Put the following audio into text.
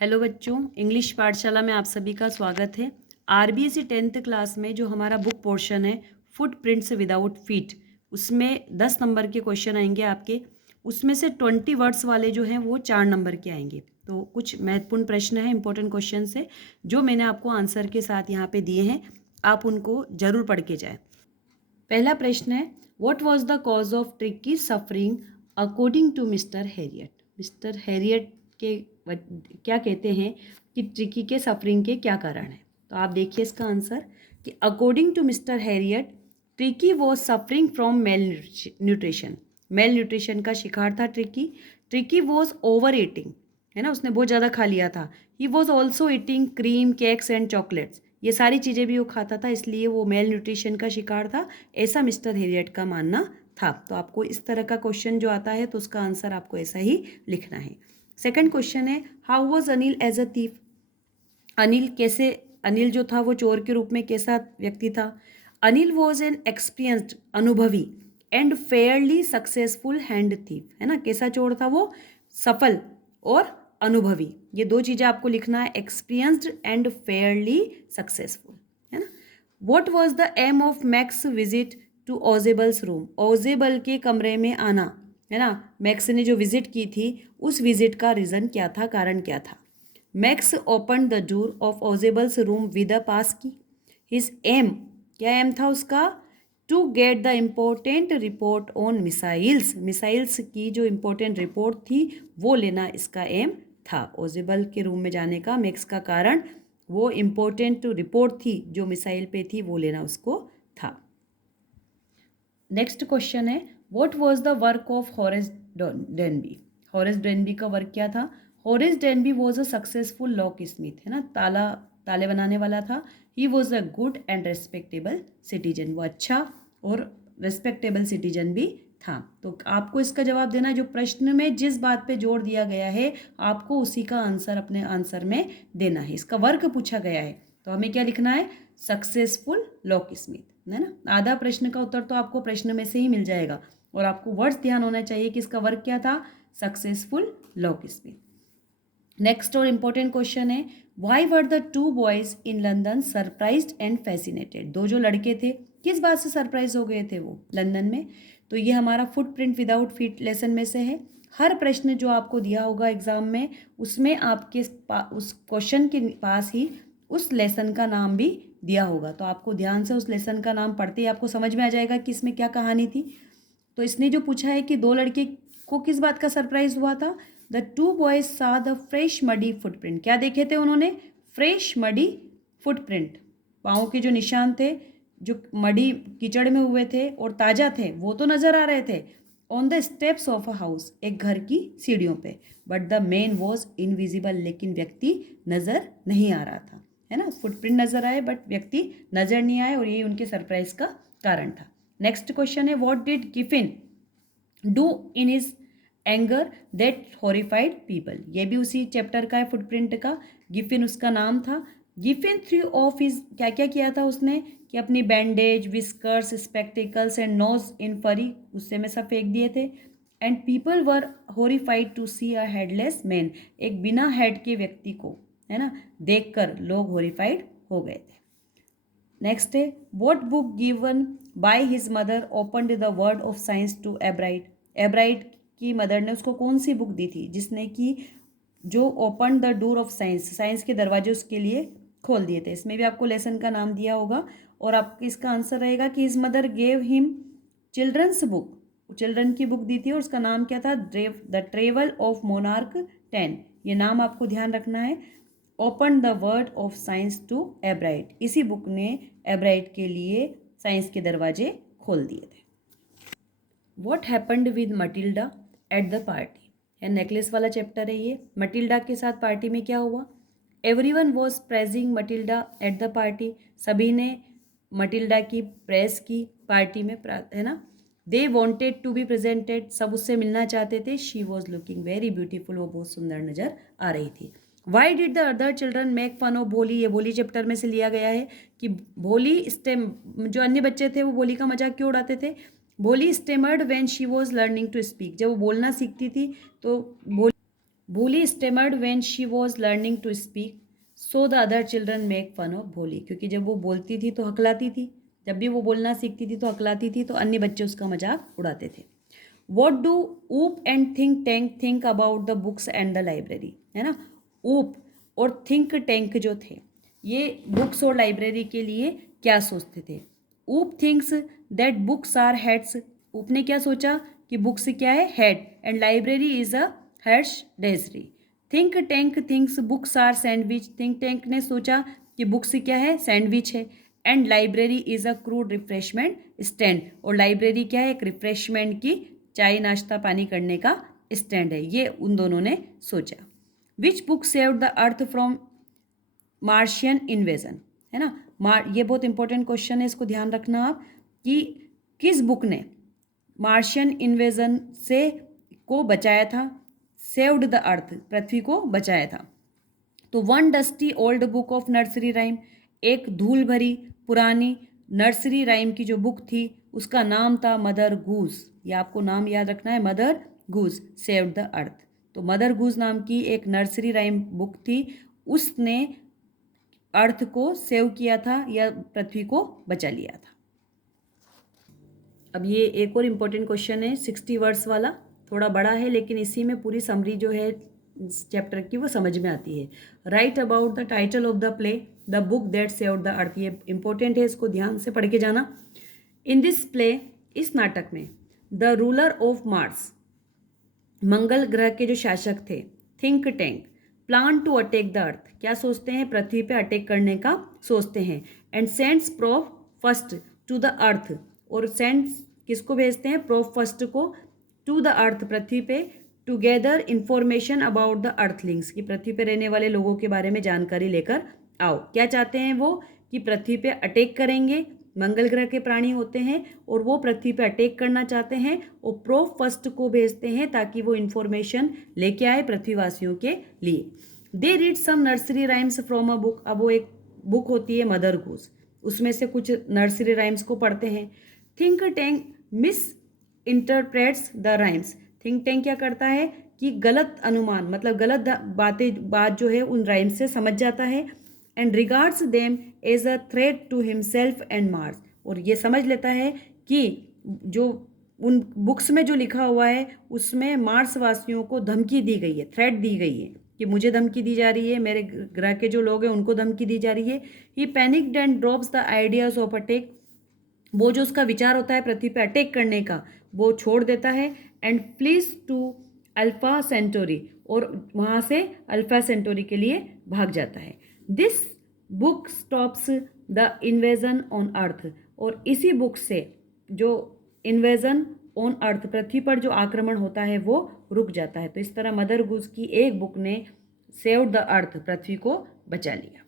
Hello बच्चों, English पाठशाला में आप सभी का स्वागत है। आरबीएसई 10th क्लास में जो हमारा बुक पोर्शन है फुटप्रिंट्स विदाउट फीट, उसमें 10 नंबर के क्वेश्चन आएंगे आपके। उसमें से 20 वर्ड्स वाले जो हैं वो 4 नंबर के आएंगे। तो कुछ महत्वपूर्ण प्रश्न हैं, इंपॉर्टेंट क्वेश्चन है जो मैंने आपको आंसर के साथ यहाँ पे दिए हैं, आप उनको जरूर पढ़ के जाए। पहला प्रश्न है, what was the cause of Tricki suffering according to Mister Herriot. Mister Herriot के क्या कहते हैं कि ट्रिकी के सफरिंग के क्या कारण है। तो आप देखिए इसका आंसर कि according to Mister Herriot Tricki was suffering from malnutrition. Malnutrition का शिकार था Tricki. Tricki was overeating, है ना, उसने बहुत ज़्यादा खा लिया था। He was also eating cream, cakes and chocolates, ये सारी चीज़ें भी वो खाता था, इसलिए वो मेल न्यूट्रिशन का शिकार था, ऐसा मिस्टर हैरियट का मानना था। तो आपको इस तरह का क्वेश्चन जो आता है तो उसका आंसर आपको ऐसा ही लिखना है। सेकंड क्वेश्चन है, how was Anil as a thief. Anil जो था वो चोर के रूप में कैसा व्यक्ति था। अनिल वॉज एन एक्सपीरियंस्ड, अनुभवी, and Fairlie successful hand thief, है ना, कैसा चोर था वो, सफल और अनुभवी, ये दो चीज़ें आपको लिखना है, एक्सपीरियंस्ड एंड फेयरली सक्सेसफुल, है ना। What was the aim of Max visit to Ojebal's room. Ojebal के कमरे में आना, है ना, मैक्स ने जो विजिट की थी उस विजिट का रीज़न क्या था, कारण क्या था। Max open the door of Ojebal's room with a pass key. His aim, क्या एम था उसका, to get the important report on missiles. Missiles की जो इम्पोर्टेंट रिपोर्ट थी वो लेना इसका एम था। ओजेबल के रूम में जाने का मैक्स का कारण वो इम्पोर्टेंट रिपोर्ट थी जो मिसाइल पे थी, वो लेना उसको था। नेक्स्ट क्वेश्चन है, what was the work of Horace Denby. Horace Denby का वर्क क्या था। Horace Denby was a successful lock Smith, है ना, ताले बनाने वाला था। He was a good and respectable citizen, वो अच्छा और रेस्पेक्टेबल सिटीजन भी था। तो आपको इसका जवाब देना है, जो प्रश्न में जिस बात पे जोर दिया गया है आपको उसी का आंसर अपने आंसर में देना है। इसका वर्क पूछा गया है तो हमें क्या लिखना है, सक्सेसफुल लॉक स्मिथ, है ना। आधा प्रश्न का उत्तर तो आपको प्रश्न में से ही मिल जाएगा और आपको वर्ड्स ध्यान होना चाहिए कि इसका वर्क क्या था, सक्सेसफुल लॉक स्मिथ। नेक्स्ट और इंपॉर्टेंट क्वेश्चन है, why were the two boys in London surprised and fascinated. दो जो लड़के थे किस बात से सरप्राइज हो गए थे वो लंदन में। तो ये हमारा फुटप्रिंट विदाउट फीट लेसन में से है। हर प्रश्न जो आपको दिया होगा एग्जाम में उसमें आपके उस क्वेश्चन के पास ही उस लेसन का नाम भी दिया होगा, तो आपको ध्यान से उस लेसन का नाम पढ़ते ही आपको समझ में आ जाएगा कि इसमें क्या कहानी थी। तो इसने जो पूछा है कि दो लड़के को किस बात का सरप्राइज हुआ था, द टू बॉयज सा द फ्रेश मडी फुटप्रिंट। क्या देखे थे उन्होंने, फ्रेश मडी फुटप्रिंट, पाँव के जो निशान थे जो मडी कीचड़ में हुए थे और ताज़ा थे वो तो नज़र आ रहे थे, on the steps of a house, एक घर की सीढ़ियों पे, but the man was invisible, लेकिन व्यक्ति नज़र नहीं आ रहा था, है ना। फुटप्रिंट नज़र आए बट व्यक्ति नज़र नहीं आए और ये उनके सरप्राइज का कारण था। नेक्स्ट क्वेश्चन है, what did Griffin do in his anger that horrified people. ये भी उसी चैप्टर का है फुटप्रिंट का, गिफिन उसका नाम था। गिफिन थ्रू ऑफ हिज, क्या क्या किया था उसने कि अपनी bandage, whiskers, spectacles and nose in fury, गुस्से में सब फेंक दिए थे। And people were horrified to see a headless man, एक बिना हेड के व्यक्ति को, है ना, देखकर लोग हॉरिफाइड हो गए थे। नेक्स्ट है, what book given by his mother opened the world of science to Ebright. Ebright की मदर ने उसको कौन सी बुक दी थी जिसने कि जो open the door of science, science के दरवाजे उसके लिए खोल दिए थे। इसमें भी आपको लेसन का नाम दिया होगा और आपको इसका आंसर रहेगा कि his mother gave him children's book, children की बुक दी थी और उसका नाम क्या था, द ट्रेवल ऑफ मोनार्क 10। ये नाम आपको ध्यान रखना है। Open the world of science to Ebright, इसी बुक ने एब्राइट के लिए साइंस के दरवाजे खोल दिए थे। What happened with Matilda at the party, है नेकलेस वाला चैप्टर है ये। मटिल्डा के साथ पार्टी में क्या हुआ, everyone was praising Matilda at the party, सभी ने मटिल्डा की प्रेस की पार्टी में, है ना। They wanted to be presented, सब उससे मिलना चाहते थे। She was looking very beautiful, वो बहुत सुंदर नजर आ रही थी। Why did the other children make fun of Bholi, ये भोली चैप्टर में से लिया गया है कि भोली स्टेम, जो अन्य बच्चे थे वो भोली का मजाक क्यों उड़ाते थे। Bholi stammered when she was learning to speak, जब वो बोलना सीखती थी तो Bholi stammered when she was learning to speak, so the other children make fun of Bholi, क्योंकि जब वो बोलती थी तो हकलाती थी, जब भी वो बोलना सीखती थी तो हकलाती थी, तो अन्य बच्चे उसका मजाक उड़ाते थे। वॉट डू ऊप and think tank think about the books and the library, है ना। ऊप और थिंक टैंक जो थे ये बुक्स और लाइब्रेरी के लिए क्या सोचते थे। Oop thinks that books are heads, Oop ने क्या सोचा कि बुक्स क्या है, head, and library is a heads dairy. Think tank thinks books are sandwich, think tank ने सोचा कि बुक्स क्या है, सैंडविच है, and library is a crude refreshment stand, और लाइब्रेरी क्या है, एक रिफ्रेशमेंट की चाय नाश्ता पानी करने का स्टैंड है। ये उन दोनों ने सोचा। Which book saved the earth from Martian invasion, है ना। ये बहुत इंपॉर्टेंट क्वेश्चन है, इसको ध्यान रखना आप कि किस बुक ने मार्शियन इन्वेजन से को बचाया था, सेव्ड द अर्थ, पृथ्वी को बचाया था। तो one dusty old book of nursery rhyme, एक धूल भरी पुरानी नर्सरी राइम की जो बुक थी उसका नाम था मदर गूज। ये आपको नाम याद रखना है, mother goose saved the earth. तो मदर गूज नाम की एक नर्सरी राइम बुक थी, उसने अर्थ को सेव किया था या पृथ्वी को बचा लिया था। अब ये एक और इम्पोर्टेंट क्वेश्चन है 60 वर्ड्स वाला, थोड़ा बड़ा है लेकिन इसी में पूरी समरी जो है चैप्टर की वो समझ में आती है। Right about the title of the play the book that saved the earth, ये इंपॉर्टेंट है, इसको ध्यान से पढ़ के जाना। इन दिस प्ले, इस नाटक में, द रूलर ऑफ मार्स, मंगल ग्रह के जो शासक थे, think tank, plan to attack the earth, क्या सोचते हैं, पृथ्वी पे अटैक करने का सोचते हैं, and sends prof first to the earth, और सेंड्स किसको भेजते हैं, प्रोफ फर्स्ट को, टू द अर्थ, पृथ्वी पे, to gather information about the earthlings, कि पृथ्वी पे रहने वाले लोगों के बारे में जानकारी लेकर आओ। क्या चाहते हैं वो, कि पृथ्वी पे अटैक करेंगे, मंगल ग्रह के प्राणी होते हैं और वो पृथ्वी पे अटैक करना चाहते हैं, और प्रोफ फर्स्ट को भेजते हैं ताकि वो इन्फॉर्मेशन लेके आए पृथ्वीवासियों के लिए। They read some nursery rhymes from a book, अब वो एक बुक होती है मदर गूज, उसमें से कुछ नर्सरी राइम्स को पढ़ते हैं। Think tank miss interprets the rhymes, think tank क्या करता है कि गलत अनुमान, मतलब गलत बात जो है उन राइम्स से समझ जाता है, and regards them as a threat to himself and Mars, और ये समझ लेता है कि जो उन बुक्स में जो लिखा हुआ है उसमें मार्स वासियों को धमकी दी गई है, थ्रेट दी गई है कि मुझे धमकी दी जा रही है, मेरे ग्रह के जो लोग हैं उनको धमकी दी जा रही है। He panicked and drops the ideas of attack, वो जो उसका विचार होता है पृथ्वी पे अटैक करने का वो छोड़ देता है, and flees to Alpha Centauri, और वहाँ से अल्फा सेंटोरी के लिए भाग जाता है। This book stops the invasion on earth, और इसी बुक से जो इन्वेजन ऑन अर्थ, पृथ्वी पर जो आक्रमण होता है वो रुक जाता है। तो इस तरह मदर गूज की एक बुक ने सेव्ड द अर्थ, पृथ्वी को बचा लिया।